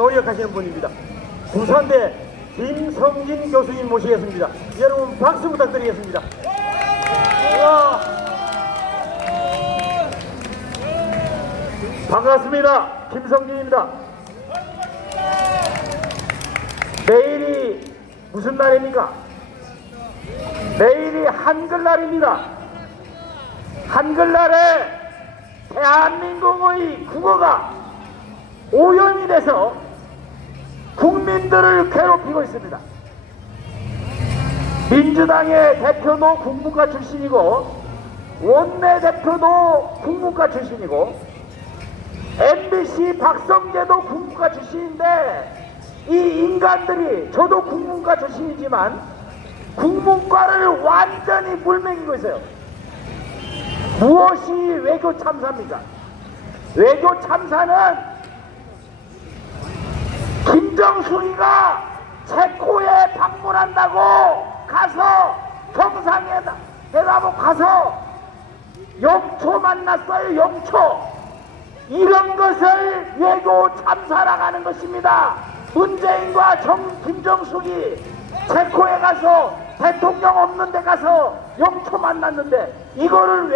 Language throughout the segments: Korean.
노력하시는 분입니다. 부산대 김성진 교수님 모시겠습니다. 여러분 박수 부탁드리겠습니다. 반갑습니다. 김성진입니다. 내일이 무슨 날입니까? 내일이 한글날입니다. 한글날에 대한민국의 국어가 오염이 돼서 국민들을 괴롭히고 있습니다. 민주당의 대표도 국문과 출신이고 원내대표도 국문과 출신이고 MBC 박성재도 국문과 출신인데 이 인간들이, 저도 국문과 출신이지만 국문과를 완전히 물먹이고 있어요. 무엇이 외교 참사입니까? 외교 참사는 김정숙이가 체코에 방문한다고 가서 정상회담 가서 영초 만났어요. 영초. 이런 것을 외교 참사라고 하는 것입니다. 문재인과 김정숙이 체코에 가서 대통령 없는 데 가서 영초 만났는데 이거를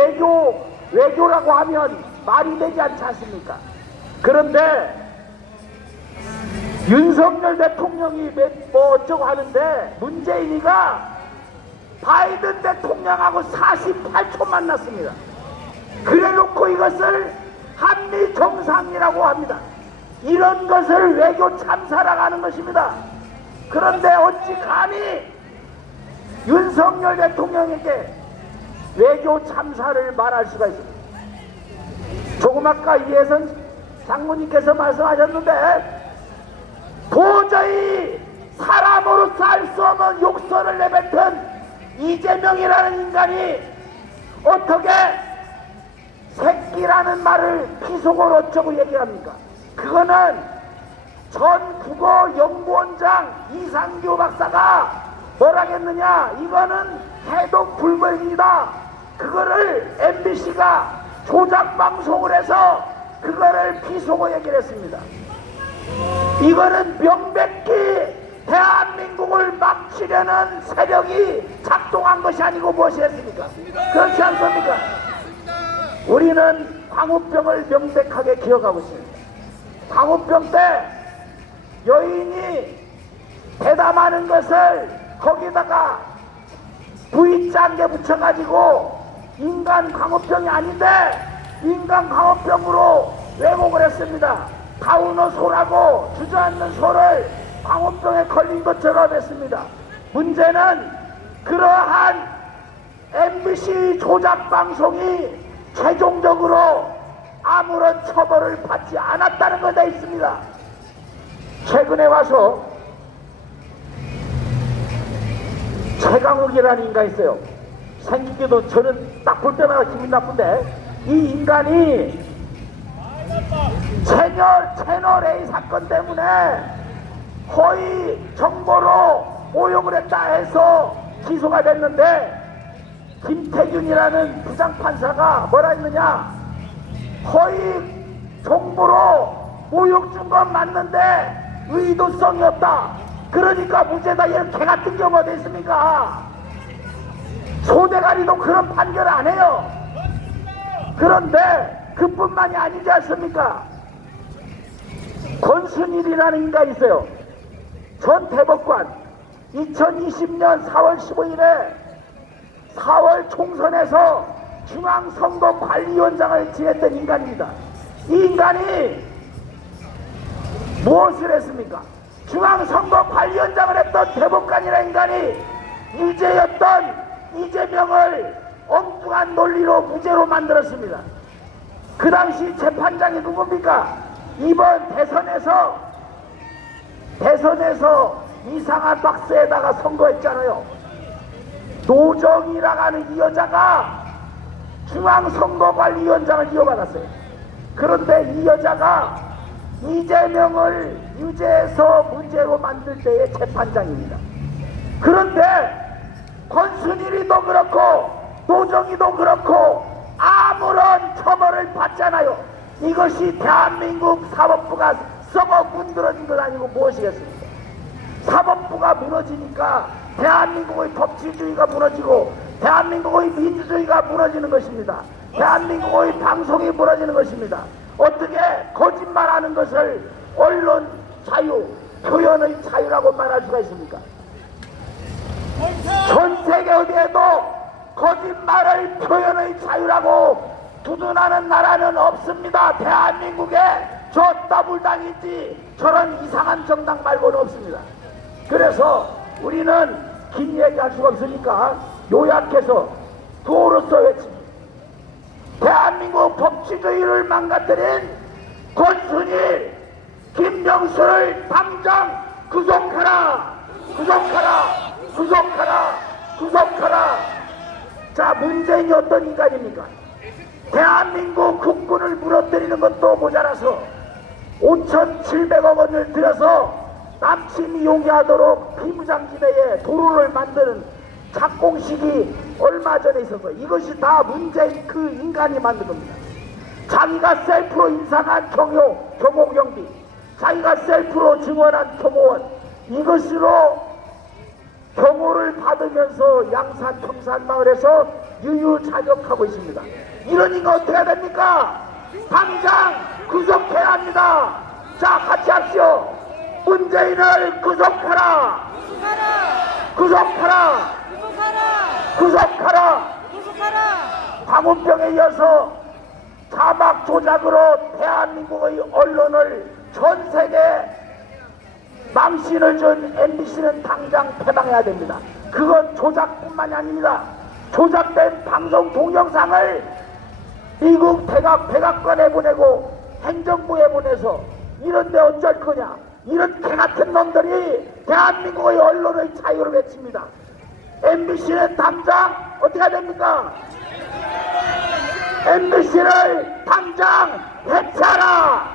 외교라고 하면 말이 되지 않지 않습니까? 그런데 윤석열 대통령이 뭐 어쩌고 하는데 문재인이가 바이든 대통령하고 48초 만났습니다. 그래놓고 이것을 한미 정상이라고 합니다. 이런 것을 외교 참사라고 하는 것입니다. 그런데 어찌 감히 윤석열 대통령에게 외교 참사를 말할 수가 있습니다. 조금 아까 이혜선 장모님께서 말씀하셨는데 도저히 사람으로서 할 수 없는 욕설을 내뱉은 이재명이라는 인간이 어떻게 새끼라는 말을 피속을 어쩌고 얘기합니까? 그거는 전 국어연구원장 이상규 박사가 뭐라겠느냐, 이거는 해독 불명입니다. 그거를 MBC가 조작방송을 해서 그거를 피속어 얘기를 했습니다. 이거는 명백히 대한민국을 망치려는 세력이 작동한 것이 아니고 무엇이 했습니까? 그렇지 않습니까? 우리는 광우병을 명백하게 기억하고 있습니다. 광우병 때 여인이 대담하는 것을 거기다가 V자에 붙여가지고 인간 광우병이 아닌데 인간 광우병으로 왜곡을 했습니다. 다우너 소라고 주저앉는 소를 광우병에 걸린 것처럼 했습니다. 문제는 그러한 MBC 조작방송이 최종적으로 아무런 처벌을 받지 않았다는 것에 되어 있습니다. 최근에 와서 최강욱이라는 인간이 있어요. 생기기도 저는 딱 볼 때마다 기분 나쁜데 이 인간이 채널A 사건 때문에 허위 정보로 모욕을 했다 해서 기소가 됐는데 김태균이라는 부장판사가 뭐라 했느냐, 허위 정보로 모욕 준 건 맞는데 의도성이 없다, 그러니까 무죄다, 이런 개 같은 경우가 어디 있습니까? 소대가리도 그런 판결을 안 해요. 그런데 그뿐만이 아니지 않습니까? 권순일이라는 인간이 있어요. 전 대법관. 2020년 4월 15일에 4월 총선에서 중앙선거관리위원장을 지냈던 인간입니다. 이 인간이 무엇을 했습니까? 중앙선거관리위원장을 했던 대법관이라는 인간이 유죄였던 이재명을 엉뚱한 논리로 무죄로 만들었습니다. 그 당시 재판장이 누굽니까? 이번 대선에서 이상한 박스에다가 선거했잖아요. 노정이라고 하는 이 여자가 중앙선거관리위원장을 이어받았어요. 그런데 이 여자가 이재명을 유죄에서 무죄로 만들 때의 재판장입니다. 그런데 권순일이도 그렇고 노정이도 그렇고 아무런 처벌을 받잖아요. 이것이 대한민국 사법부가 썩어 문드러진 건 아니고 무엇이겠습니까? 사법부가 무너지니까 대한민국의 법치주의가 무너지고 대한민국의 민주주의가 무너지는 것입니다. 대한민국의 방송이 무너지는 것입니다. 어떻게 거짓말하는 것을 언론 자유, 표현의 자유라고 말할 수가 있습니까? 전 세계 어디에도 거짓말을 표현의 자유라고 두둔하는 나라는 없습니다. 대한민국에 저 더블당이지 저런 이상한 정당 말고는 없습니다. 그래서 우리는 긴 얘기할 수가 없으니까 요약해서 구호로서 외칩니다. 대한민국 법치주의를 망가뜨린 권순일, 김명수를 당장 구속하라! 구속하라! 구속하라! 구속하라! 자, 문재인이 어떤 인간입니까? 대한민국 국군을 무너뜨리는 것도 모자라서 5,700억 원을 들여서 남친이 용이하도록 비무장지대에 도로를 만드는 착공식이 얼마 전에 있어서 이것이 다 문재인 그 인간이 만든 겁니다. 자기가 셀프로 인상한 경호경비, 자기가 셀프로 증언한 경호원, 이것으로 경호를 받으면서 양산 평산마을에서 유유자적하고 있습니다. 이러니까 어떻게 해야 됩니까? 당장 구속해야 합니다. 자, 같이 합시오. 문재인을 구속하라! 구속하라! 구속하라! 광우병에 이어서 자막 조작으로 대한민국의 언론을 전 세계 망신을 준 MBC는 당장 폐방해야 됩니다. 그건 조작뿐만이 아닙니다. 조작된 방송 동영상을 미국 백악관에 보내고 행정부에 보내서 이런데 어쩔 거냐, 이런 개같은 놈들이 대한민국의 언론의 자유를 외칩니다. MBC는 당장 어떻게 해야 됩니까? MBC를 당장 해체하라!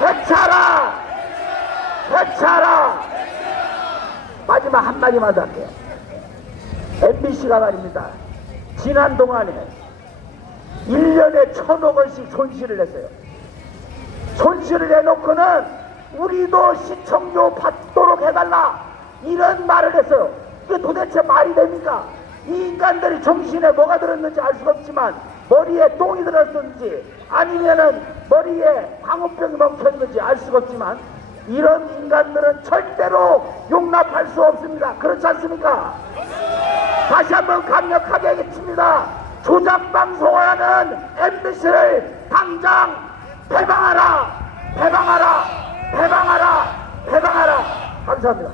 해체하라! 해체하라! 마지막 한마디만 더 할게요. MBC가 말입니다. 지난 동안에 1년에 1,000억 원씩 손실을 냈어요. 손실을 내놓고는 우리도 시청료 받도록 해달라, 이런 말을 했어요. 이게 도대체 말이 됩니까? 이 인간들이 정신에 뭐가 들었는지 알 수가 없지만 머리에 똥이 들었는지 아니면은 머리에 광우병이 멈췄는지 알 수가 없지만 이런 인간들은 절대로 용납할 수 없습니다. 그렇지 않습니까? 다시 한번 강력하게 외칩니다. 조작방송을 하는 MBC를 당장 폐방하라! 폐방하라! 폐방하라! 폐방하라! 감사합니다.